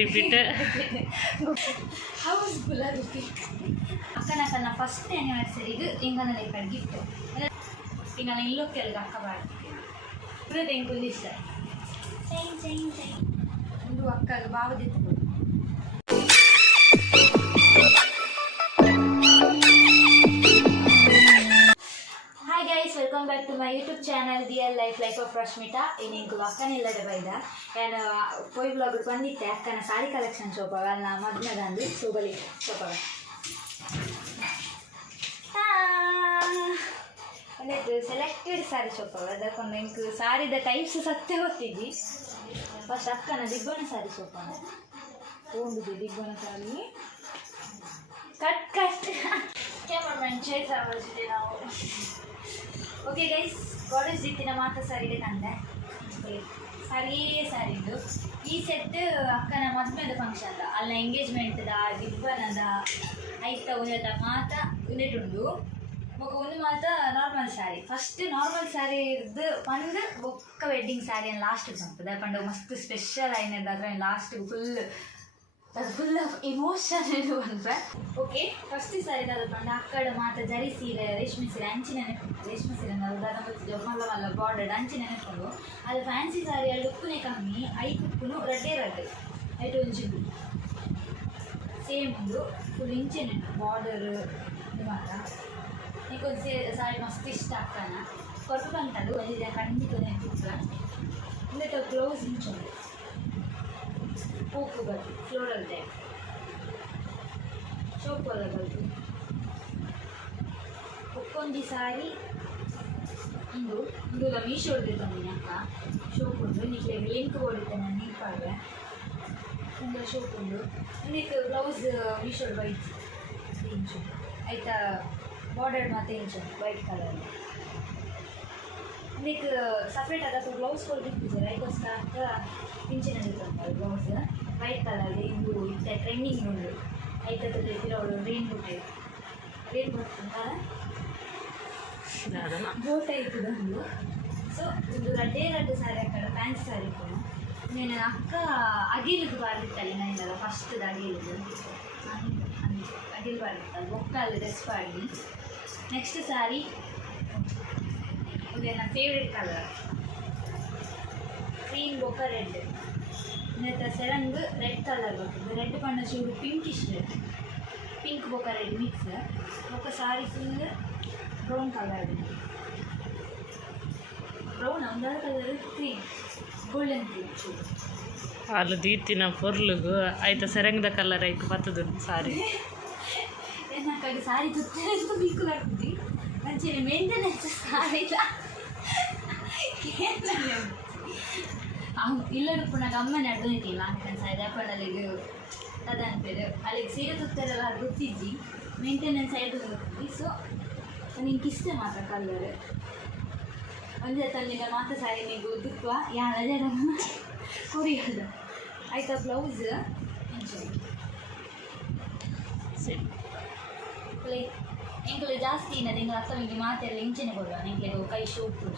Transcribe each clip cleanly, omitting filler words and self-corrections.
Repeat house full repeat ಅಕ್ಕನ first ಆ್ಯನಿವರ್ಸರಿಗೆ ಇಂಗನ ಲೆಕ್ಕ gift ಇಂಗನ ಇಲ್ಲೊಕ್ಕೆ ಅಲ್ಲಿಗೆ ಅಕ್ಕ ಬಾಡ್ತಿದ್ದೆ ತೆಂಗುಲಿ ಇಷ್ಟ ಚೈನ್ ಚೈನ್ ಚೈನ್ ಒಂದು ಅಕ್ಕಗೆ ಬಾವದಿತ್ತು. Hi guys, welcome back to my YouTube channel real life of Rashmita. ಇನ್ನಿಂಕು ಅಕ್ಕನಿಲ್ಲದೆ ಬೈದ ನಾನು ಪೊಯ್ ಬ್ಲಾಗ್ ಬಂದಿತ್ತೆ ಅಕ್ಕನ ಸಾರಿ ಕಲೆಕ್ಷನ್ ಶೋಪವ ಅಲ್ಲ ಮದ್ನದಂದು ಸೂಬಲಿ ಶೋಪವ ಒಂದಿತ್ತು ಸೆಲೆಕ್ಟೆಡ್ ಸಾರಿ ಶೋಪವ ಅದಕ್ಕೊಂದು ಇಂಕು ಸಾರಿದ ಟೈಪ್ಸ್ ಸತ್ಯ ಗೊತ್ತಿದ್ದಿ. ಫಸ್ಟ್ ಅಕ್ಕನ ದಿಗ್ಗೋಣ ಸಾರಿ ಶೋಪವ ಹೋಗುದು ದಿಗ್ಗೋಣ ಸಾರಿ ಕಟ್ ಕಟ್ ಕ್ಯಾಮರಾಮನ್ ಚೇಸ್ ಆಗೋದಿದೆ ನಾವು. ಓಕೆ ಗೈಸ್, ಕಾಲೇಜ್ ರೀತಿನ ಮಾತ್ರ ಸಾರಿಗೆ ತಂದೆ ಸಾರಿದು ಈ ಸೆಟ್ ಅಕ್ಕನ ಮದುವೆದ ಫಂಕ್ಷನ್ ಅಲ್ಲ ಎಂಗೇಜ್ಮೆಂಟ್ದ ದಿಬ್ಬನದ ಐತ ಉನ್ನತ ಮಾತ ಉಂಟುಂಡು ಒಂದು ಮಾತ normal sari. First normal sari ಇದ್ದು ಬಂದು ಬೊಕ್ಕ ವೆಡ್ಡಿಂಗ್ ಸ್ಯಾರಿ ಅನ್ನು ಲಾಸ್ಟಿಗೆ ಬಂತದೆ ಪಂಡ ಮಸ್ತ್ ಸ್ಪೆಷಲ್ ಆಯ್ನದ ಅದ್ರ ಲಾಸ್ಟಿಗೆ ಫುಲ್ ಆಫ್ ಇಮೋಷನ್ ಬಂದ್ರೆ. ಓಕೆ, ಫಸ್ಟ್ ಸ್ಯಾರಿ ಅದು ಪಂಡ ಅಕ್ಕಡ ಮಾತ ಜರಿ ಸೀರೆ ರೇಷ್ಮೆ ಸೀರೆ ಅಂಚಿ ನೆನಪುಂಟು. ರೇಷ್ಮೆ ಸೀರೆ ಮಲ್ಲ ಮಲ್ಲ ಬಾರ್ಡರ್ ಅಂಚಿ ನೆನಪುಂಡು. ಅದು ಫ್ಯಾನ್ಸಿ ಸ್ಯಾರಿ ಅಲ್ಲಿ ಉಪ್ಪುನೇ ಕಮ್ಮಿ ಐಕುಪ್ಪುನು ರಡ್ಡೆ ಐಟು ಒಂಜಿಂದು ಸೇಮ್ ಉಂಡು ಫುಲ್ ಇಂಚೆ ನೆನಪು ಬಾರ್ಡರ್ ಇದು ಮಾತ್ರ ನೀಕೊಂದು ಸಾರಿ ಮಸ್ತ್ ಇಷ್ಟ ಅಕ್ಕನ ಕೊಟ್ಟು ಬಂತದ್ದು ಒಂದಿದೆ ಖಂಡಿತ ನೆನಪಿಲ್ಲ. ಇಂದಕ್ಕೆ ಬ್ಲೌಸ್ ಇಂಚುಂಡು ಪೂಕುಗಳು ಫ್ಲೋರಲ್ ಟೈಪ್ ಚೌಕೋಲಗಳು ಒಕ್ಕೊಂದು ಸಾರಿ ಇಂದು ಮೀಶೋ ಹೊಡೆದಿದ್ದಾನೆ ಅಕ್ಕ ಶೋಪುಂಡು ನೀಕೆ ಲಿಂಕ್ ಹೊಡಿತಾನೆ ನೀಪಾಗೆ ತುಂಬ ಶೋಪುಂಡು ಇದಕ್ಕೆ ಬ್ಲೌಸ್ ಮೀಶೋ ವೈಟ್ ಇಂಚು ಆಯ್ತಾ ಬಾರ್ಡರ್ ಮತ್ತು ಇಂಚು ವೈಟ್ ಕಲರ್ ಇದಕ್ಕೆ ಸಪ್ರೇಟ್ ಆದ ಬ್ಲೌಸ್ ಕೊಡ್ತಿದ್ದಾರೆ ಅದಕ್ಕೋಸ್ಕರ ಇಂಚಿನಲ್ಲಿರ್ತಂತೆ ಬ್ಲೌಸ್ ವೈಟ್ ಕಲರ್ ಇಂದು ಇತ್ತ ಟ್ರೆಂಡಿಂಗ್ ಉಂಡು ಐತದ ಇರೋಳು ರೇನ್ಬೋ ಟೈಪ್ ಬೋಟ್ ಟೈಪ್ ಒಂದು. ಸೊ ಇದು ರಡ್ಡೆ ಸಾರಿ ಅಕ್ಕಡ ಫ್ಯಾನ್ಸಿ ಸಾರಿ ಇತ್ತು. నేను ಅಕ್ಕ ಅಗಿಲಿಗೆ ಬಾರಿತ್ತಲ್ಲಿ ನಾನೆಲ್ಲ ಫಸ್ಟ್ ಅಗಿಲಿಗೆ ಬಾರಿತ್ತಲ್ಲ ಬೊಕ್ಕಲ್ಲಿ ಡ್ರೆಸ್ ಬಾಡಿ. ನೆಕ್ಸ್ಟ್ ಸಾರಿ ಇದು ನನ್ನ ಫೇವ್ರೆಟ್ ಕಲರ್ ಕ್ರೀಮ್ ಬೊಕ್ಕ ರೆಡ್. ಇನ್ನತ್ತ ಸೆರಂಗ್ ರೆಡ್ ಕಲರ್ ಬರ್ತದೆ. ರೆಡ್ ಪಂಡ ಚೂರು ಪಿಂಕಿಶ್ ರೆಡ್ ಪಿಂಕ್ ಬೊಕ್ಕ ರೆಡ್ ಮಿಕ್ಸ್ ಬೊಕ್ಕ ಸಾರಿ ಫುಲ್ ಬ್ರೌನ್ ಕಲರ್ ಬ್ರೌನ್ ಒಂದಾದ ಕಲರ್ ಕ್ರೀಮ್ ಗೋಲ್ಡನ್ ಕ್ರೀಮ್ ಚೂರು ಅಲ್ಲಿ ದೀತಿನ ಫೊರ್ಲುಗು ಆಯ್ತಾ ಸೆರಂಗದ ಕಲರ್ ಐಕ್ ಬರ್ತದ ಸಾರಿ ಏನಕ್ಕಾಗಿ ಸಾರಿ ತುತ್ತ ಬೀಕು ಆಗ್ತದೆ ಮಂಚಿನ ಮೇಂಟೆನೆನ್ಸ್ ಸಾರಿ ಇಲ್ಲರೂ ಪುನಃ ಅಮ್ಮನೇ ಅಡ್ಡೋಯ್ತಿಲ್ಲ ಅಂತ ಸಾಯ್ದು ಅಪ್ಪನಲ್ಲಿಗೆ ಅದಂತೇಳಿ ಅಲ್ಲಿಗೆ ಸೀರೆ ತುತ್ತರೆಲ್ಲ ಗೊತ್ತಿದ್ದಿ ಮೇಂಟೆನೆನ್ಸ್ ಆಯ್ತು ಗೊತ್ತಿದ್ದಿ. ಸೊ ನಿಂಗೆ ಇಷ್ಟ ಮಾತ್ರ ಕಲ್ಲರ್ ಒಂದೇ ತಲ್ಲಿನ ಮಾತ್ರ ಸಾರಿ ನೀವು ತುತ್ವ ಯಾರ ಜನ ಕೊರಿಯಲ್ಲ ಆಯ್ತಾ. ಬ್ಲೌಸ್ ಎಂಕಲು ಜಾಸ್ತಿ ಇನ್ನದು ಎಂಗೆ ಅಕ್ಕ ನಿಮಗೆ ಮಾತೆಲ್ಲ ಇಂಚೆನೆ ಕೊಡುವ ನಿಮಗೆ ಕೈ ಶೋಪು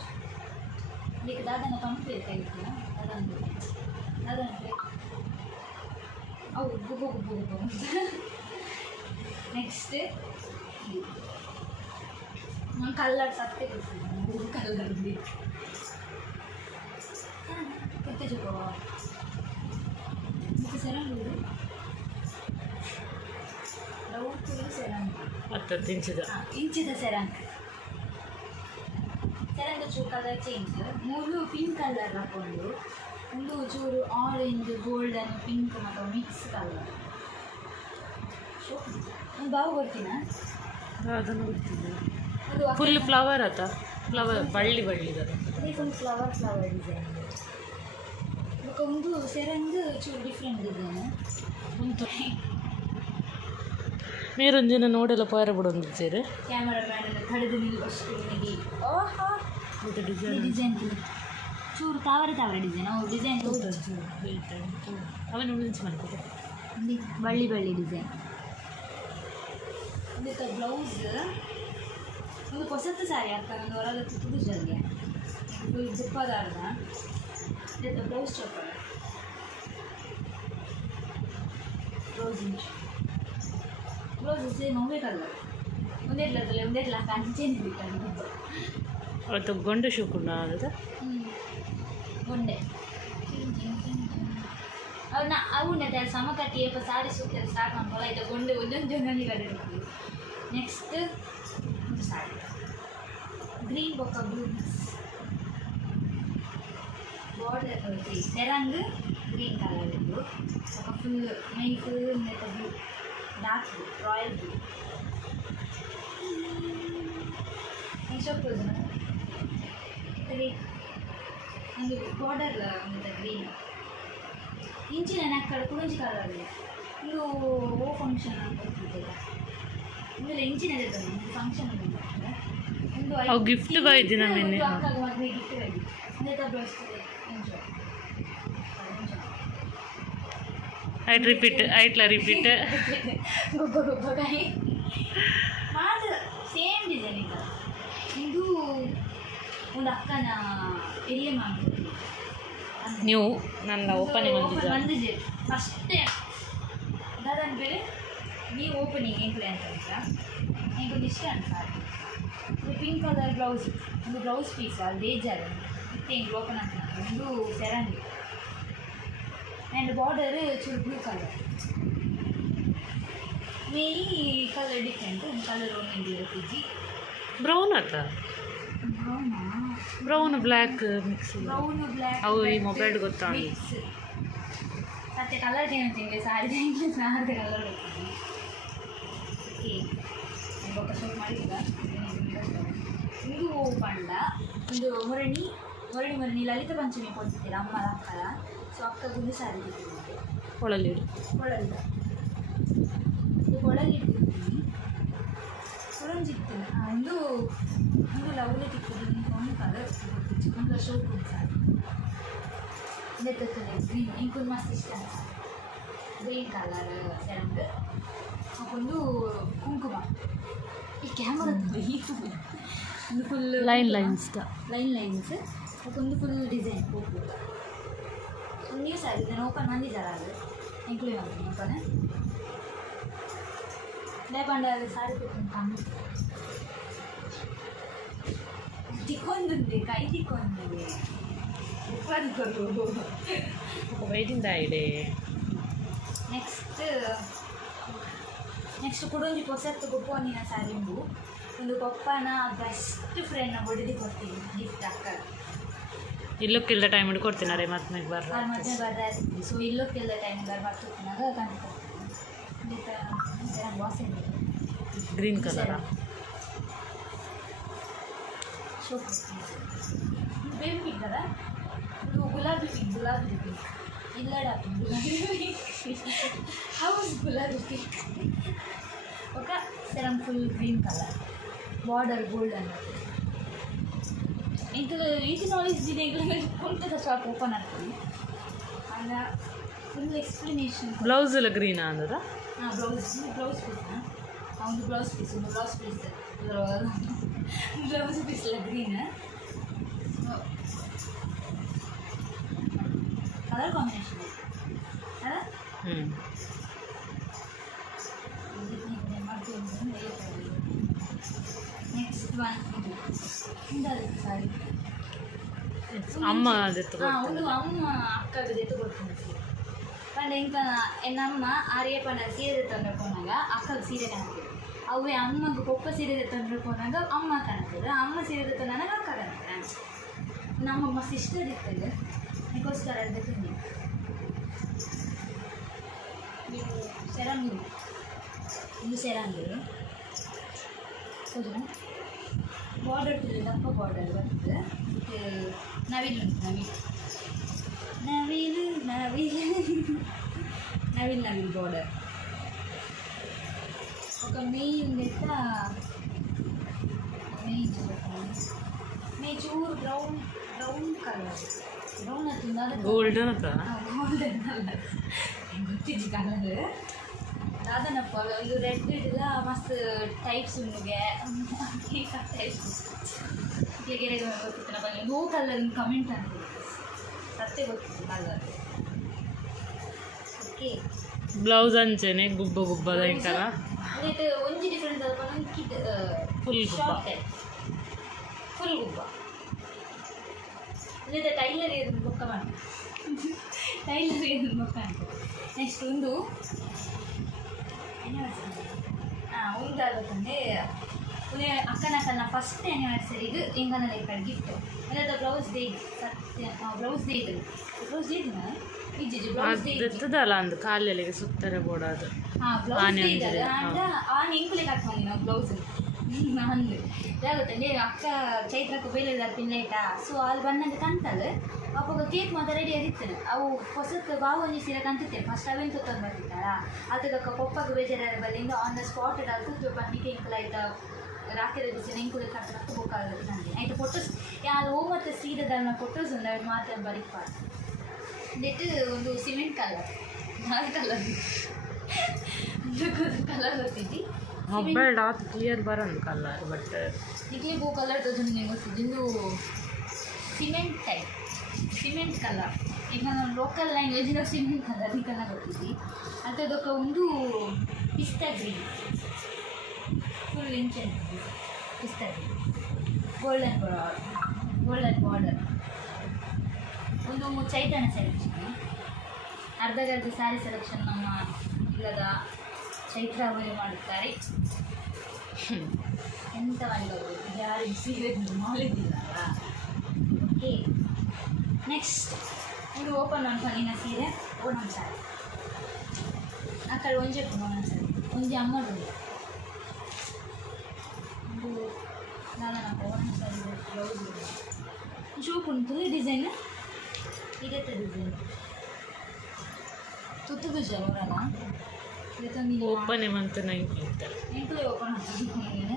ಇದಕ್ಕೆ ದಾದನ ಕಂಪ್ಲೀಟ್ ಕೈತು ಅದಂದು ಅವು ಗುಬ್ಬು ನೆಕ್ಸ್ಟ್ ನಾನು ಕಲ್ಲರ್ ಸತ್ತೆ ಕೊಡ್ತೀನಿ ಕಲ್ಲರ್ ಕುತ್ತೆ ಚುಕ್ಕೋ ಮತ್ತೆ ಸೆರಂಗ್ ಇಂಚಿದ ಸೆರಂಗ್ ಚೂ ಕಲರ್ ಚೇಂಜ್ ಮೂರು ಪಿಂಕ್ ಕಲರ್ ಹಾಕೊಂಡು ಒಂದು ಚೂರು ಆರೆಂಜ್ ಗೋಲ್ಡನ್ ಪಿಂಕ್ ಮತ್ತು ಮಿಕ್ಸ್ ಕಲರ್ ಒಂದು ಬಾವು ಕೊಡ್ತೀನ ಅದನ್ನು ಗೊತ್ತಿಲ್ಲ. ಫುಲ್ ಫ್ಲವರ್ ಆತ ಫ್ಲವರ್ ಬಳ್ಳಿ ಅದೇ ಫುಲ್ ಫ್ಲವರ್ ಡಿಸೈನ್. ಒಂದು ಸೆರಂಗ್ ಚೂರು ಡಿಫ್ರೆಂಟ್ ಡಿಸೈನ್ ಉಂಟು. ಮೇರೊಂಜಿನ ನೋಡೆಲ್ಲ ಪಾರ ಬಿಡೊಂದು ಸೇರಿ ಕ್ಯಾಮರಾಮ್ಯಾನ್ ಕಡಿದು ನಿಲ್ಲುವಷ್ಟು ನಿನಗೆ ಡಿಸೈನ್ ಚೂರು ತಾವರೆ ಡಿಸೈನ್ ಅವು ಡಿಸೈನ್ ಅವನು ಉಳಿಸಿ ಮಾಡ್ತಾರೆ ಬಳ್ಳಿ ಡಿಸೈನ್. ಇದಕ್ಕೆ ಬ್ಲೌಸ್ ಒಂದು ಹೊಸತ್ತು ಸಾರಿ ಆಗ್ತದೆ ಒಂದು ಹೊರಗತ್ತು ಪುದುಜಲ್ಗೆ ಫುಲ್ ದುಪ್ಪದಾರ್ದ ಇದಕ್ಕೆ ಬ್ಲೌಸ್ ಚೋಪರ್ ಬ್ಲೌಸ್ ಇಂಚು ಬ್ಲೌಸ್ ಸೇಮ್ ಅವೇ ಕಲರ್ ಒಂದೇಟ್ಲ ಕಂಚೇನು ಬಿಟ್ಟು ಅವತ್ತು ಗೊಂಡೆ ಶೂಕುಂಡ ಅದು ಗೊಂಡೆ అవునది సమ కట్టి ఏ సారీ సూట్ స్టార్ట్ ಮಾಡ್ಕೊಳ್ಳ ಇದು ಗೊಂಡೆ ಒಂದೊಂದು ಜೊಂಗಲಿ ಕಟ್ಟಿರ್ತೀವಿ ನೆಕ್ಸ್ಟ್ ಒಂದು ಸಾರಿ ಗ್ರೀನ್ ಬೊಕ್ಕ ಬ್ಲೂ ಬಾರ್ಡರ್ ತೆರಂಗ್ ಗ್ರೀನ್ ಕಲರ್ ಇದು ఒక full my full net blue dark blue royal blue next ఇది ಒಂದು ಬಾರ್ಡರ್ ಒಂದು ಗ್ರೀನ್ ಇಂಚಿನ ಅక్కడ ಕುರುಂಜಿ ಕಲರ್ ಇದು ಓ ಫಂಕ್ಷನ್ ಅಂತ ಇಂదులో ಇಂಚಿನ ಫಂಕ್ಷನ್ ಅವು ಗಿಫ್ಟ್ ಬೈದಿನ ಮೆನ್ನೆ ಅಕ್ಕಗೆ ಮದುವೆ ಗಿಫ್ಟ್ ಬೈದಿ ಅಂದ್ರೆ ಬ್ಲೌಸ್ ಎಂಜಾಯ್ ಐಟ್ ರಿಪೀಟ್ ಐಟ್ಲ ರಿಪೀಟ್ ಗೊಬ್ಬ ಗೊಬ್ಬಕಾಯಿ ಮಾತ್ರ ಸೇಮ್ ಡಿಸೈನ್ ಈಗ ಇದು ಒಂದು ಅಕ್ಕನ ಎಲ್ಲಿ ಮಾಡ್ತೀವಿ ನೀವು ನನ್ನ ಓಪನಿಂಗ್ ಬಂದಿದೆ ಫಸ್ಟೇ ಅದಾದ ಬೇರೆ ನೀವು ಓಪನಿಂಗ್ ಹೆಂಗೆ ಅಂತ ನನಗೊಂದು ಇಷ್ಟ ಅನ್ಸಾರಿ ಪಿಂಕ್ ಕಲರ್ ಬ್ಲೌಸ್ ಒಂದು ಬ್ಲೌಸ್ ಪೀಸ್ ಅದು ಬೇಜಾರು ಇತ್ತು ಹಿಂಗೆ ಓಪನ್ ಅಂತ ಒಂದು ಸೆರಂಗಿ ಆ್ಯಂಡ್ ಬಾರ್ಡರ್ ಚೂರು ಬ್ಲೂ ಕಲರ್ ಮೇಲಿ ಕಲರ್ ಡಿಫ್ರೆಂಟ್ ಒಂದು ಕಲರ್ ಒಂದು ಇರುತ್ತೆ ಬ್ರೌನ್ ಆತ brown black mix brown black ಅವು ಈ ಮೊಬೈಲ್ ಗೊತ್ತಾ ಮತ್ತೆ ಕಲರ್ ಏನಂತ ಸಾರಿ ಸಾರದ ಕಲರ್ ಓಕೆ ఒక షోట్ ಮಾಡಿಲ್ಲ ಇದು ಪಂಡ ಒಂದು ಮೊರಣಿ ಮೊರಣಿ ಲಲಿತ ಪಂಚಮಿ ಕೊಡ್ತಿದ್ದೀರ ಅಮ್ಮ ಅಕ್ಕರ ಸೊ ಅಕ್ಕ ಗುಂಡು ಸಾರಿ ಕೊಳಲಿ ಕೊಳಲಿದ ಇದು ಕೊಳಲಿ ಇಟ್ಟಿರ್ತೀನಿ ಸುರಂಜಿತ್ತು ಒಂದು ಒಂದು ಲವ್ಲಿ ತಿಕ್ಕಿದ್ದೀನಿ ಒಂದು ಕಲರ್ ಒಂದು ಶೋಟ್ ಸಾರಿ ನೆತ್ತುತ್ತದೆ ಗ್ರೀನ್ ಇಂಕೊಂದು ಮಸ್ತ್ ಇಷ್ಟ ಗ್ರೀನ್ ಕಲರ್ ಸೆರಂಗ್ ಒಂದು ಕುಂಕುಮ ಈ ಕ್ಯಾಮರಾ ಒಂದು ಫುಲ್ ಲೈನ್ಸ್ ಲೈನ್ಸ್ ಒಂದು ಫುಲ್ ಡಿಸೈನ್ ಹೋಗ್ಬೋದು ಒಂದು ನ್ಯೂಸ್ ಆಗಿದೆ ನಾನು ಓಪನ್ ಬಂದಿದ್ದಾರೆ ಅದು ಇನ್ಕ್ಲೂಡ್ ಮಾಡ್ತೀನಿ ಓಪನ್ ಲೇಪಂಡ ಸಾರಿ ಕೊಟ್ಟು ತಿಕ್ಕೊಂದಿದೆ ಕೈ ತಿಕ್ಕೊಂದಿದೆ ವೈದಿಂದ ಇದೆ ನೆಕ್ಸ್ಟ್ ಕುಡೊಂದು ಹೊಸತ್ತು ಗೊಪ್ಪನಿನ ಸಾರಿಂಗು ಒಂದು ಪಪ್ಪನ ಬೆಸ್ಟ್ ಫ್ರೆಂಡ್ನ ಹೊಡೆದು ಕೊಡ್ತೀವಿ ಗಿಫ್ಟ್ ಅಕ್ಕ ಇಲ್ಲಕ್ಕಿಲ್ಲ ಟೈಮ್ ಹಿಡ್ದು ಕೊಡ್ತೀನಿ ಮತ್ತೆ ಬರ್ರ ಮತ್ತೆ ಬರ್ತಾ ಇರ್ತೀವಿ ಸೊ ಇಲ್ಲಕ್ಕಿಲ್ಲ ಟೈಮ್ ಬರ್ತಿರ್ತೀನಾಗ ಕಂಡು ಕೊಡ್ತೀನಿ ವಾಸ green colour show baby pink కదా ಇದು ಗುಲಾಬಿ ಪಿಂಕ್ ಇಲ್ಲಡ ಗುಲಾಬಿ ಹೌಸ್ ಗುಲಾಬಿ ಪಿಂಕ್ ఒక serum full green colour border gold అన్నట్టు ఇంట్లో ఇది నాలెడ్జ్ దీని కొంత షాప్ ఓపెన్ ಆಗ್ತದೆ ಅಲ್ಲ ಫುಲ್ ಎಕ್ಸ್ಪ್ಲನೇಷನ್ ಬ್ಲೌಸಲ್ಲಿ ಗ್ರೀನಾ ಅಂದದ ಬ್ಲೌಸ್ ಪೀಸ್ ಒಂದು ಬ್ಲೌಸ್ ಪೀಸ್ ಎಲ್ಲ ಗ್ರೀನ್ ಕಲರ್ ಕಾಂಬಿನೇಷನ್ ಅಲ್ಲ ನೆಕ್ಸ್ಟ್ ಒನ್ ಸಾರಿ ಅಮ್ಮ ಒಂದು ಅಮ್ಮ ಅಕ್ಕಗೆ ಎತ್ತುಕೊಡ್ತೀನಿ ಪಂಡ ಇಂಕ ಎನ್ನಮ್ಮ ಆರ್ಯ ಪಂಡ ಸೀರೆ ತಂದ್ಕೊಂಡಾಗ ಅಕ್ಕಗೆ ಸೀರೆ ಕಾಣ್ತದೆ ಅವೇ ಅಮ್ಮಗೆ ಕೊಪ್ಪ ಸೀರೆ ತಂದ್ಕೊಂಡಾಗ ಅಮ್ಮ ಕಾಣ್ತದೆ ಅಮ್ಮ ಸೀರೆ ತಂದಾಗ ಅಕ್ಕ ಕಾಣ್ತದೆ ನಮಗೆ ಮಸ್ತ್ ಇಷ್ಟ ಇರ್ತದೆ ಅದಕ್ಕೋಸ್ಕರ ಅದಕ್ಕೆ ಸೆರಂಗಿ ಇದು ಸೆರಂಗಿ ಹೌದು ಬಾರ್ಡರ್ ದಪ್ಪ ಬಾರ್ಡರ್ ಬರ್ತದೆ ನವಿಲು ನವಿಲು ಬಾರ್ಡರ್ ఒక మెయిన్ నెట్ట చూరు బ్రౌన్ కలర్ బ్రౌన్ అవుతుందా ಗೋಲ್ಡನ್ ಅದ ಗೋಲ್ಡನ್ ಕಲರ್ ಗೊತ್ತಿದ್ದು ಕಲರ್ ಅದಾದನಪ್ಪ ಇದು ರೆಡ್ ಇಲ್ಲ ಮಸ್ತ್ ಟೈಪ್ಸ್ ಉಂಡಿಗೆ ಟೈಪ್ಸ್ ಹೀಗೆ ಗೊತ್ತಿತ್ತನಪ್ಪ ನೋ ಕಲರ್ ಕಮೆಂಟ್ ಅಂತ ಸತ್ಯ ಗೊತ್ತಿತ್ತು ಕಲರ್ ಓಕೆ ಬ್ಲೌಸ್ ಅಂಚೆನೆ ಗುಬ್ಬ ಗುಬ್ಬದ ಐತಲ್ಲ ಇದು ಒಂಜಿ ಡಿಫ್ರೆನ್ಸ್ ಅಲ್ಪ ಫುಲ್ ಗುಬ್ಬ ಫುಲ್ ಗುಬ್ಬ ಇದು ಟೈಲರ್ ಏನು ಬೊಕ್ಕ ಮಾಡಿ ಟೈಲರ್ ಏನು ಬೊಕ್ಕ ಅಂತ ನೆಕ್ಸ್ಟ್ ಒಂದು ಒಂದು ಆಗಬೇಕಂದ್ರೆ ಅಕ್ಕನ ಫಸ್ಟ್ ಆ್ಯನಿವರ್ಸರಿಗೆ ಎಂಗನ ಲೆಕ್ಕ ಗಿಫ್ಟ್ ಅದಾದ ಬ್ಲೌಸ್ ಡೇ ಬ್ಲೌಸ್ ಡೇ ಇದು ಬ್ಲೌಸ್ ಡೇ ಬ್ಲೌಸ್ ಡೇ ಅಲ್ಲ ಅಂದು ಕಾಲೆಲ್ಲಿಗೆ ಸುತ್ತಾರೆ ಬೋಡಾದು ಬ್ಲೌಸ್ ಡೇ ಇದಲ್ಲ ಅಂದ ಆ ನೆಂಕುಲಿಗೆ ಹಾಕ್ಬಂದಿ ನಾವು ಬ್ಲೌಸ್ ಅಂದು ಇದಾಗುತ್ತೆ ಅಕ್ಕ ಚೈತ್ರಕ್ಕೆ ಬೇಲೆಲ್ಲ ತಿನ್ಲೇಟಾ ಸೊ ಅಲ್ಲಿ ಬಂದಂಗೆ ಕಂತಲ್ಲ ಅವಾಗ ಕೇಕ್ ಮಾತ್ರ ರೆಡಿ ಆಗಿರ್ತೇನೆ ಅವು ಹೊಸತ್ತು ಬಾವೊಂಜಿ ಸೀರೆ ಕಂತಿರ್ತೇನೆ ಫಸ್ಟ್ ಅವೇನು ತೊಗೊಂಡು ಬರ್ತಿದ್ದಾಳ ಅದಕ್ಕೆ ಕೊಪ್ಪಗೆ ಬೇಜಾರ ಬಲ್ಲಿಂದ ಆನ್ ದ ಸ್ಪಾಟ್ ಅದು ಬನ್ನಿಕೆ ಇಂಕಲಾಯ್ತಾ ರಾತ್ರಿ ದಿವಸ ನೆಂಕುಲಿ ಕಟ್ಟು ಬೇಕಾಗುತ್ತೆ ನನಗೆ ಆಯ್ತು ಫೋಟೋಸ್ ಯಾರು ಹೂ ಮತ್ತು ಸೀದನ್ನ ಫೋಟೋಸ್ ಒಂದು ಎರಡು ಮಾತ್ರ ಬರೀಪಾರ್ದು ನೆಟ್ಟು ಒಂದು ಸಿಮೆಂಟ್ ಕಲರ್ ನಾಲ್ ಕಲರ್ ಕಲರ್ ಗೊತ್ತಿದ್ದಿ ಮೊಬೈಲ್ ಆತ್ ಕ್ಲಿಯರ್ ಬರೋದು ಕಲರ್ ಬಟ್ ಇದಕ್ಕೆ ಬೋ ಕಲರ್ ತೋಜು ನಿಮಗೆ ಗೊತ್ತಿದ್ದು ಇದು ಸಿಮೆಂಟ್ ಟೈಪ್ ಸಿಮೆಂಟ್ ಕಲರ್ ಈಗ ನಾವು ಲೋಕಲ್ ಲ್ಯಾಂಗ್ವೇಜಿನ ಸಿಮೆಂಟ್ ಕಲರ್ ಈ ಕಲರ್ ಗೊತ್ತಿದ್ದಿ ಅದಕ್ಕೆ ಒಂದು ಪಿಸ್ತಾ ಗ್ರೀನ್ ಫುಲ್ ಇಂಚೆಂಟ್ ಪಿಸ್ತಾ ಗ್ರೀನ್ ಗೋಲ್ಡನ್ ಬಾರ್ಡರ್ ಒಂದು ಚೈತನ್ಯ ಸೆಲೆಕ್ಷನ್ ಅರ್ಧಗರ್ಧ ಸ್ಯಾರಿ ಸೆಲೆಕ್ಷನ್ ನಮ್ಮ ಇಲ್ಲದ ಚೈತ್ರ ಅವರು ಮಾಡುತ್ತಾರೆ ಎಂತ ಮಾಡಿದ್ರು ಯಾರು ಸೀರೆ ಮಾಡಿದ್ದಿಲ್ಲಲ್ಲ ಓಕೆ ನೆಕ್ಸ್ಟ್ ಇದು ಓಪನ್ ಅನ್ಕೊಂಡಿನ ಸೀರೆ ಓಣಂ ಸ್ಯಾರಿ ಆ ಕಡೆ ಒಂಜೆ ಓಣಂ ಸ್ಯಾರಿ ಒಂಜಿ ಅಮ್ಮದು ಒಂದು ನಾನು ಓಣಂ ಸ್ಯಾರಿ ಬ್ಲೌಸ್ ಶೂಪ್ ಉಂಟು ಡಿಸೈನ್ ಇದೇ ಡಿಸೈನ್ ತುತ್ತು ಬೀಜ ಅವರಲ್ಲ ಓಪನ್ ಮಂತ್ ಎಂಕುಲೆ ಓಪನ್ ಹಾಕಿದ್ದೇನೆ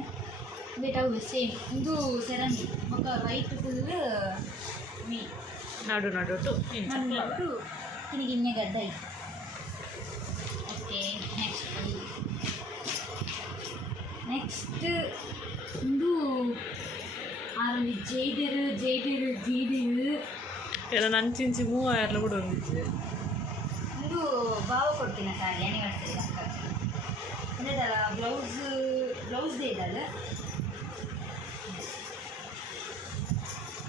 ಬೇಕಾಗುದು ಸೇಮ್ ಇದು ಸೆರಂಗಿ ఒక ವೈಟ್ ಫುಲ್ ಮೀ ನಡು ನಡು ತಿನಿಗೆ ಇನ್ನೇ ಗಡ್ಡ ಇತ್ತು ಓಕೆ ನೆಕ್ಸ್ಟ್ ಒಂದು ಆರಲ್ಲಿ ಜೈದಿರು ಎಲ್ಲ ನಂಚಿಂಚಿ 3000 ಕೂಡ ಒಂದಿದೆ ಇದು ಭಾವ ಕೊಡ್ತೀನಿ ಸ್ಯಾರಿ ಆ್ಯನಿವರ್ಸರಿ ಅಕ್ಕ ಅದಲ್ಲ ಬ್ಲೌಸ್ ಡೇ ಇದಲ್ಲ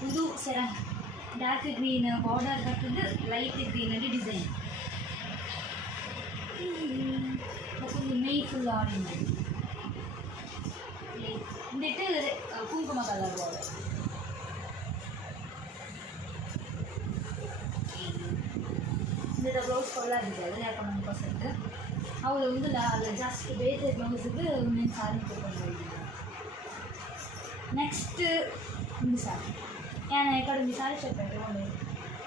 ಇದು ಸೆರಂಗ್ ಡಾರ್ಕ್ ಗ್ರೀನ್ ಬಾರ್ಡರ್ ಬರ್ತದೆ ಲೈಟ್ ಗ್ರೀನಲ್ಲಿ ಡಿಸೈನ್ ಮತ್ತೊಂದು ಮೈ ಫುಲ್ ಆರೆಂಜ್ ಒಂದಿಟ್ಟು ಕುಂಕುಮ ಕಲರ್ ಬಾರ್ಡರ್ ಬ್ಲೌಸ್ ಕೊಳ್ಳಾಗಿದೆ ಅದು ಯಾಕಂದ್ರೆ ನನಗೋಸ್ಕರ ಅವರು ಒಂದು ಜಾಸ್ತಿ ಬೇರೆ ಬ್ಲೌಸಿಗೆ ಒಂದೊಂದು ಸಾರಿ ತೊಗೊಂಡು ಹೋಗಿದ್ದೆ ನೆಕ್ಸ್ಟ್ ಒಂದು ಸಾರಿ ಯಾನ ಈ ಕಡೆ ಒಂದು ಸಾರಿ ಸ್ವಲ್ಪ ತೊಗೊಂಡು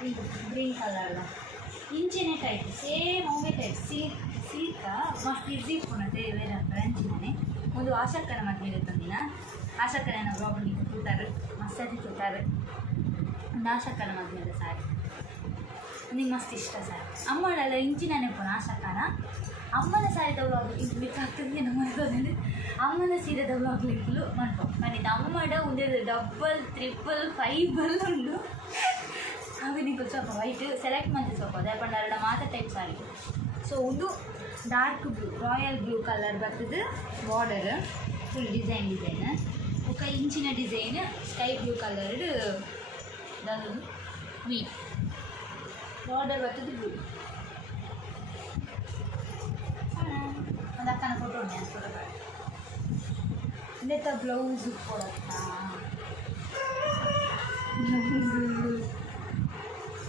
ಇದು ಗ್ರೀನ್ ಕಲರ್ದ ಇಂಚಿನೇ ಟೈಪ್ ಸೇಮ್ ಅವೇ ಟೈಪ್ ಸೀಕ ಮಸ್ತ್ ಈಸಿ ಕೊಡುತ್ತೆ ಬೇರೆ ಅಂಚಿನೇ ಒಂದು ಆಶಕ್ಕನ ಮದುವೆ ತಂದಿನ ಆಶಕ್ಕನ ಬ್ಲಾಗ್ನಿಗೆ ತೂತಾರೆ ಮಸ್ತಾಗಿ ತೂತಾರೆ ಒಂದು ಆಶಕ್ಕನ ಮದುವೆ ಸಾರಿ ನಿಂಗೆ ಮಸ್ತ್ ಇಷ್ಟ ಸಾರಿ ಅಮ್ಮಳೆಲ್ಲ ಇಂಚಿನೇ ಪುಣ ಆಶಕ್ಕನ ಅಮ್ಮನ ಸಾರಿದ ವ್ಲಾಗ್ ಇದು ಬೇಕಾಗ್ತದೆ ನಮ್ಮ ಮನೆಗೋದ್ರೆ ಅಮ್ಮನ ಸೀರೆದ ವ್ಲಾಗ್ ಲಿಕ್ಕಲು ಮಾಡ್ಕೊ ಮನೆದು ಅಮ್ಮಡ ಒಂದು ಡಬಲ್ 3 5 ಉಂಡು ಅವನಿಗೆ ಸ್ವಲ್ಪ ವೈಟ್ ಸೆಲೆಕ್ಟ್ ಮಾಡಿ ಸ್ವಲ್ಪ ಯಾಕಂದ್ರೆ ಎರಡು ಮಾತ್ರ ಟೈಪ್ ಸಾರಿ ಸೊ ಒಂದು dark blue royal blue colour ಬರ್ತದೆ ಬಾರ್ಡರ್ ಫುಲ್ ಡಿಸೈನ್ ఒక ಇಂಚಿನ ಡಿಸೈನ್ ಸ್ಕೈ ಬ್ಲೂ ಕಲರ್ ದಂದು ವಿ ಬಾರ್ಡರ್ ಬರ್ತದೆ ಬ್ಲೂ ಒಂದು ಅಕ್ಕನ ಫೋಟೋ ಉಂಟು ನಾನು ಫೋಟೋ ಇಂದೆತ್ತ ಬ್ಲೌಸ್ ಕೊಡತ್ತಾ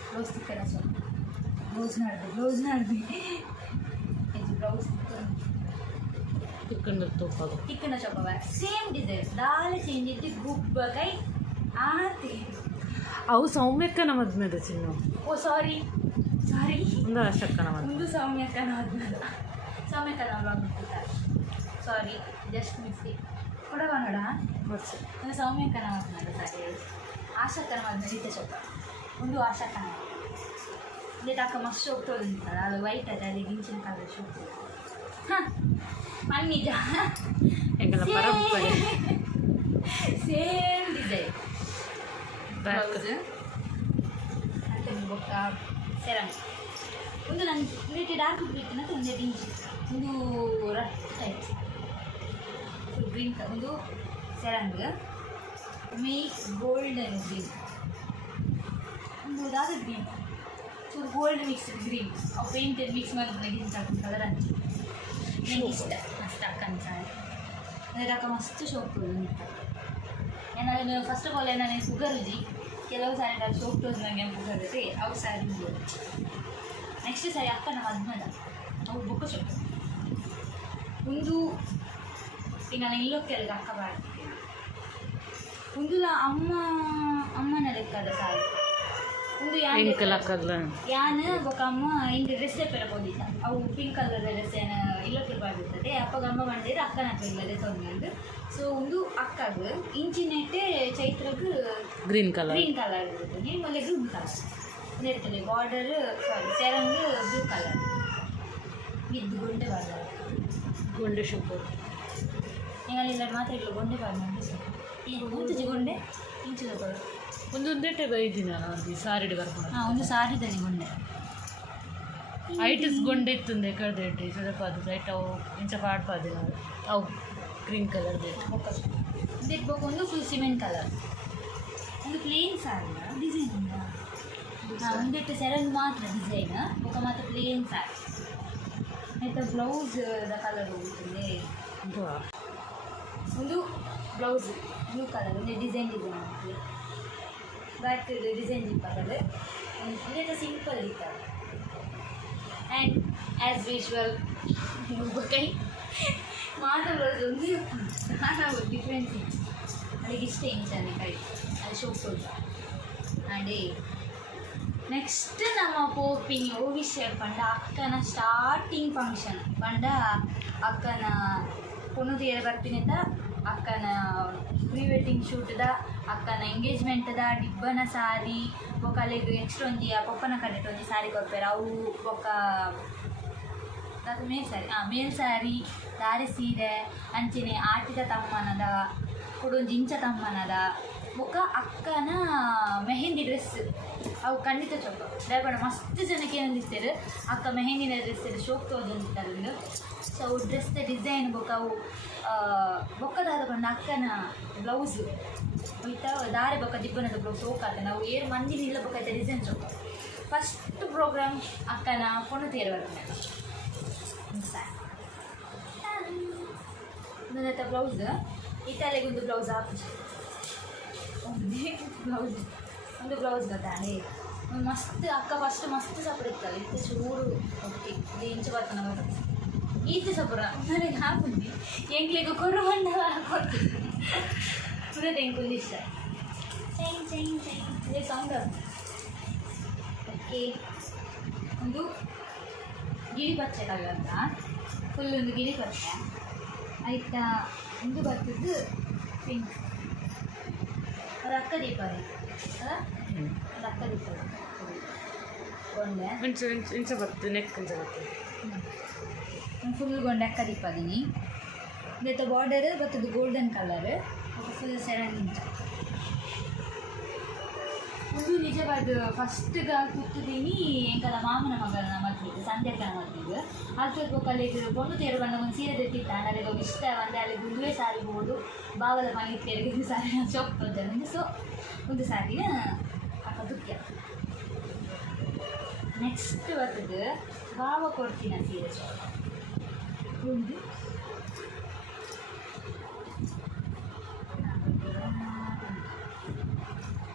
ಬ್ಲೌಸ್ ತಿಕ್ಕಲ್ಲ ಸ್ವಲ್ಪ ಬ್ಲೌಸ್ ನಾಡ್ದು ಇದು ಬ್ಲೌಸ್ ತಿಕ್ಕನ ಚೊಪ್ಪವ ಸೇಮ್ ಡಿಸೈನ್ ದಾಲೆ ಚೇಂಜ್ ಇದ್ದು ಗುಬ್ಬಕೈ ಆತಿ ಅವು ಸೌಮ್ಯಕ್ಕನ ಮದ್ಮೆದ ಚಿನ್ನು ಓ ಸಾರಿ ಒಂದು ಆಶಕ್ಕನ ಒಂದು ಸೌಮ್ಯಕ್ಕನ ಮದ್ಮೆದ ಸೌಮ್ಯಕ್ಕನ ವ್ಲಾಗ್ ಸಾರಿ ಜಸ್ಟ್ ಮಿಸ್ಟೇಕ್ ಕೊಡವ ನೋಡ ಒಂದು ಸೌಮ್ಯಕ್ಕನ ಮದ್ಮೆದ ಸಾರಿ ಆಶಕ್ಕನ ಮದ್ಮೆ ರೀತಿ ಚೊಪ್ಪ ಒಂದು ಆಶಕ್ಕನ ಇದೇ ಅಕ್ಕ ಮಸ್ತ್ ಹೋಗ್ತದೆ ಅಂತಲ್ಲ ಅದು ವೈಟ್ ಅದ ಅಲ್ಲಿ ಗಿಂಚಿನ ಕಲರ್ ಶೋಪ್ ಹಾಂ ಮಣ್ಣಿಜ ಸೇಮ್ ಡಿಸೈನ್ ಬ್ಲೌಸ್ ಬೊಕ್ಕ ಸೆರಂಗ್ ಒಂದು ನಂಗೆ ರಿಲೇಟೆಡ್ ಡಾರ್ಕ್ ಬೇಕಂತ ಒಂದು ಡಿಂಜಿ ಒಂದು ರಫ್ ಟೈಪ್ ಫುಲ್ ಗ್ರೀನ್ ಒಂದು ಸೆರಂಗ್ ಮೇ ಗೋಲ್ಡನ್ ಗ್ರೀನ್ ಒಂದು ಅದಾದ green full gold mixed green ಅವು ಪೇಂಟೆಡ್ ಮಿಕ್ಸ್ ಮಾಡಿ ಇಂಥ ಕಲರ್ ಅಂತ ನನಗೆ ಇಷ್ಟ ಅಷ್ಟು ಅಕ್ಕಂತ ಅಂದರೆ ಅಕ್ಕ ಮಸ್ತ್ ಶೋಕ್ ನಾನು ಫಸ್ಟ್ ಆಫ್ ಆಲ್ ನನಗೆ ಪುಗರುಜಿ ಕೆಲವು ಸಾರಿ ಅದು ಶೋಕ್ ಟೋಸ್ ನನಗೆ ಪುಗರುತ್ತೆ ಅವು ಸಾರಿ ನೆಕ್ಸ್ಟ್ ಸಾರಿ ಅಕ್ಕನ ಮದ್ಮದ ಅವು ಬುಕ್ಕ ಶೋಕ್ ಒಂದು ಈಗ ನಾನು ಇಲ್ಲೋಕ್ಕೆಲ್ಗ ಅಕ್ಕ ಬಾಳ ಒಂದು ಅಮ್ಮನ ಲೆಕ್ಕದ ಸಾರಿ ಒಂದು ಯಾನ್ ఒక ಅಮ್ಮ ಇಂದು ಡ್ರೆಸ್ ಪೆರಬೋದಿಲ್ಲ ಅವು ಪಿಂಕ್ ಕಲರ್ ಡ್ರೆಸ್ ಏನು ಇಲ್ಲಕ್ಕೆ ಬಾಡಿರ್ತದೆ ಅಪ್ಪಗ ಅಮ್ಮ ಮಾಡಿದ್ರೆ ಅಕ್ಕನ ಇಲ್ಲದೆ ತೊಂದು ಸೊ ಒಂದು ಅಕ್ಕಗ ಇಂಚಿನೆಟ್ಟೆ ಚೈತ್ರಗ್ ಗ್ರೀನ್ ಕಲರ್ ಇರುತ್ತೆ ನಿಮ್ಮಲ್ಲಿ ಗ್ರೀನ್ ಕಲರ್ ಇರ್ತದೆ ಬಾರ್ಡರ್ ಸಾರಿ ಸೆರಂಗ್ ಬ್ಲೂ ಕಲರ್ ಇದು ಗೊಂಡೆ ಬಾರ್ಡರ್ ಗೊಂಡೆ ಶೂಪರ್ ನಿಂಗಲ್ಲ ಮಾತಾಡಲು ಗೊಂಡೆ ಬಾರ್ಡರ್ ಗೊಂಡೆ ಇಂಚು ತಗೊಳ್ಳಿ ಒಂದೊಂದೇ ಬೈದಿನ ಸಾರಿಡಿ ಬರ್ಕೊಂಡು ಒಂದು ಸಾರಿದಲ್ಲಿ ಗೊಂಡೆ ಐಟಿಸ್ ಗೊಂಡೆ ಇತ್ತುಂದೆ ಕಡ್ದೆ ಸ್ವಲ್ಪ ಅದು ಸೈಟ್ ಅವು ಇಂಚ ಪಾಡ್ಪಾದ ಅವು ಗ್ರೀನ್ ಕಲರ್ ಇರ್ಬೇಕು ಒಂದು ಫುಲ್ ಸಿಮೆಂಟ್ ಕಲರ್ ಒಂದು ಪ್ಲೇನ್ ಸಾರಿ ಡಿಸೈನ್ ಉಂಟಾ ಒಂದಿಟ್ಟು ಸೆರಂಗ್ ಮಾತ್ರ ಡಿಸೈನ್ ఒక ಮಾತ್ರ ಪ್ಲೇನ್ ಸಾರಿ ಆಯ್ತಾ ಬ್ಲೌಸ್ ಕಲರ್ ಹೋಗುತ್ತದೆ ಒಂದು ಬ್ಲೌಸ್ ಬ್ಲೂ ಕಲರ್ ಒಂದು ಡಿಸೈನ್ ಆಗ್ತದೆ ಬ್ಯಾಕ್ ಡಿಸೈನ್ ಇಪ್ಪತ್ತದು ಇದೇ ಸಿಂಪಲ್ ಇರ್ತದೆ ಆ್ಯಂಡ್ ಆ್ಯಸ್ ಯೂಶ್ವಲ್ ಕೈ ಮಾತಾಡೋದು ಒಂದು ಡಿಫ್ರೆನ್ಸ್ ಇತ್ತು ಅದಕ್ಕೆ ಇಷ್ಟ ಇಂಚಾನೆ ಕೈ ಅದು ಶೋಕ್ ಆ್ಯಂಡ್ ನೆಕ್ಸ್ಟ್ ನಮ್ಮ ಪೋಪಿನ ಓ ವಿಷಯ ಪಂಡ ಅಕ್ಕನ ಸ್ಟಾರ್ಟಿಂಗ್ ಫಂಕ್ಷನ್ ಪಂಡ ಅಕ್ಕನ ಪೊಣ್ಣುದಿಯರ ಬರ್ತೀನಿಂದ ಅಕ್ಕನ ಪ್ರೀ ವೆಡ್ಡಿಂಗ್ ಶೂಟ್ದ ಅಕ್ಕನ ಎಂಗೇಜ್ಮೆಂಟ್ದ ಡಿಬ್ಬನ ಸಾರಿ ಬೊಕ್ಕ ಅಲ್ಲಿಗೆ ನೆಕ್ಸ್ಟ್ ಒಂಜಿ ಪಪ್ಪನ ಕಡೆಟ್ ಒಂಜಿ ಸಾರಿ ಕೊಡ್ತಾರೆ ಅವು ಬೊಕ್ಕ ಅದು ಮೇಲ್ ಸಾರಿ ದಾರಿ ಸೀರೆ ಅಂಚೆನೆ ಆಟಿದ ತಮ್ಮನದ ಕೊಡೊಂಜಿ ಇಂಚ ತಮ್ಮನದ ಬೊಕ್ಕ ಅಕ್ಕನ ಮೆಹಂದಿ ಡ್ರೆಸ್ ಅವು ಖಂಡಿತ ಚೊಕ್ಕ ದಯಪಡ ಮಸ್ತ್ ಜನಕ್ಕೆ ಏನಂದಿರ್ತಾರೆ ಅಕ್ಕ ಮೆಹಂದಿನ ಡ್ರೆಸ್ ಶೋಕ್ ತೋಜಂದಿರ್ತಾರೆ ಸೊ ಅವು ಡ್ರೆಸ್ದ ಡಿಸೈನ್ ಬೊಕ್ಕ ಅವು ಬೊಕ್ಕದಾದ ಬಂದು ಅಕ್ಕನ ಬ್ಲೌಸ್ ಹೋಯ್ತಾ ದಾರಿ ಬೊಕ್ಕ ದಿಬ್ಬನದ ಬ್ಲೌಸ್ ಹೋಗಾತ ನಾವು ಏರು ಮಂದಿನ ಇಲ್ಲ ಬೊಕ್ಕ ಡಿಸೈನ್ ಚೊಕ್ಕ ಫಸ್ಟ್ ಪ್ರೋಗ್ರಾಮ್ ಅಕ್ಕನ ಪೊಣ್ಣು ತೇರು ಬರ್ತಾನೆ ಒಂದೊಂದು ಬ್ಲೌಸ್ ಈ ತಲೆಗೆ ಒಂದು ಬ್ಲೌಸ್ ಹಾಕಿ ಒಂದು ಬ್ಲೌಸ್ ಗೊತ್ತಾನೆ ಮಸ್ತ್ ಅಕ್ಕ ಫಸ್ಟ್ ಮಸ್ತ್ ಸಪಡ ಇತ್ತಲ್ಲ ಇತ್ತು ಚೂರು ಒಟ್ಟಿ ಇಂಚು ಬರ್ತಾನೆ ಬರ್ತದೆ ಈತ ಸಪುರ ನನಗೆ ಹಾಕುಂದು ಎಂಗ್ಲಿಗೆ ಕೊರು ಬಣ್ಣ ಕೊಡ್ತೀನಿ ಪುರದ ಎಂಕುಂದು ಇಷ್ಟ ಚೈನ್ ಚೈನ್ ಚೈನ್ ಇದೇ ಸೌಂಡ್ ಓಕೆ ಒಂದು ಗಿಳಿ ಪಚ್ಚೆ ಕಲರ್ ಅಂತ ಫುಲ್ ಒಂದು ಗಿಳಿ ಪಚ್ಚೆ ಆಯ್ತಾ ಒಂದು ಬರ್ತದ್ದು ಪಿಂಕ್ ಅದು ಅಕ್ಕ ದೀಪ ಅಲ್ಲ ಅದು ಅಕ್ಕ ದೀಪ ಗೊಂಡೆ ಇಂಚ ಬರ್ತದೆ ನೆಕ್ ಇಂಚ ಬರ್ತದೆ ಫುಲ್ ಗೊಂಡೆ ಅಕ್ಕ ದೀಪ ಅದೀನಿ ಇದಕ್ಕೆ ಬಾರ್ಡರ್ ಬರ್ತದೆ ಗೋಲ್ಡನ್ ಕಲರ್ ಫುಲ್ 7 ಇಂಚ್ ಒಂದು ನಿಜವಾದ ಫಸ್ಟ್ಗ ಕೂತಿದ್ದೀನಿ ಎಂಕಲ ಮಾಮನ ಮಗಳನ್ನ ಮದುವೆ ಸಂಧ್ಯಕ್ಕನ ಮದುವೆ ಅದು ಸ್ವಲ್ಪ ಕಲೆಗೆ ಒಂದು ತೇರು ಬಣ್ಣ ಒಂದು ಸೀರೆ ತೆತ್ತಿತ್ತ ನನಗೆ ಇಷ್ಟ ಒಂದೇ ಅಲ್ಲಿ ಗುಂಡುವೆ ಸಾರಿ ಹೋದು ಬಾವಲ ಮನೆ ತೆರಿಗೆ ಸಾರಿ ಸೊಪ್ಪು ಸೊ ಒಂದು ಸಾರಿನ ಅಕ್ಕ ದುಃಖ ನೆಕ್ಸ್ಟ್ ಬರ್ತದೆ ಬಾವ ಕೊಡ್ತೀನಿ ಸೀರೆ ಒಂದು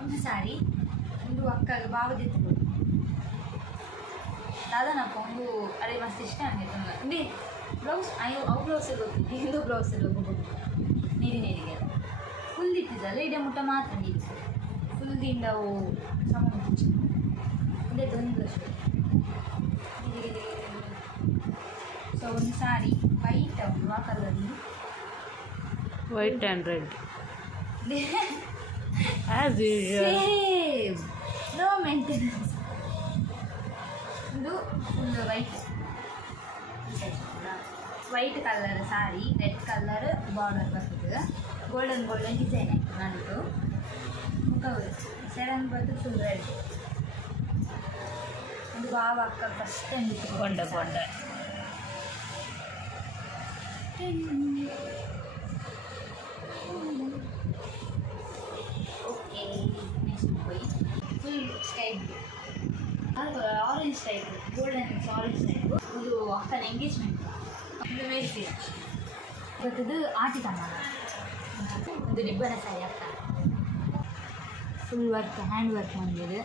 ಒಂದು ಸಾರಿ ಒಂದು ಅಕ್ಕ ಬಾವದಿತ್ತು ದಾದಾನಪ್ಪ ಒಂದು ಅದೇ ಮಸ್ತ್ ಇಷ್ಟ ನನಗೆ ತುಂಬ ಅಂದರೆ ಬ್ಲೌಸ್ ಅವು ಬ್ಲೌಸಲ್ಲಿ ಹೋಗ್ತಿದ್ದೆ ಹಿಂದೂ ಬ್ಲೌಸಲ್ಲಿ ಹೋಗ್ಬೋದು ನೀರಿಗೆ ಫುಲ್ ಇಟ್ಟಿದ್ದಲ್ಲ ಇಡೀ ಮುಟ್ಟ ಮಾತ್ರ ನೀರು ಫುಲ್ದಿಂದ ಅವು ಸಮ ಅದೇ ಒಂದು ಸೊ ಒಂದು ಸಾರಿ ವೈಟ್ ಅವರು ಆ ಕಲರ್ದು white and red as usual no maintenance ಒಂದು full white colour sari red colour border ಬರ್ತದೆ ಗೋಲ್ಡನ್ ಡಿಸೈನ್ ಆಯಿತು ನನ್ನದು ಮುಖ 7 ಬಂದು ಫುಲ್ ರೆಡ್ ಒಂದು ಬಾವ ಅಕ್ಕ ಫಸ್ಟ್ ಟೈಮ್ ಕೊಂಡ ಓಕೆ ನೆಕ್ಸ್ಟ್ ಹೋಗಿ full sky blue orange type golden orange type ಇದು ಅಕ್ಕನ ಎಂಗೇಜ್ಮೆಂಟ್ ಇದು ಮೇಲ್ಸಿ ಇವತ್ತಿದು ಆಟಿ ತಮ್ಮ ಇದು ರಿಬ್ಬನ ಸ್ಯಾರಿ ಅಕ್ಕ ಫುಲ್ ವರ್ಕ್ ಹ್ಯಾಂಡ್ ವರ್ಕ್ ಬಂದಿದೆ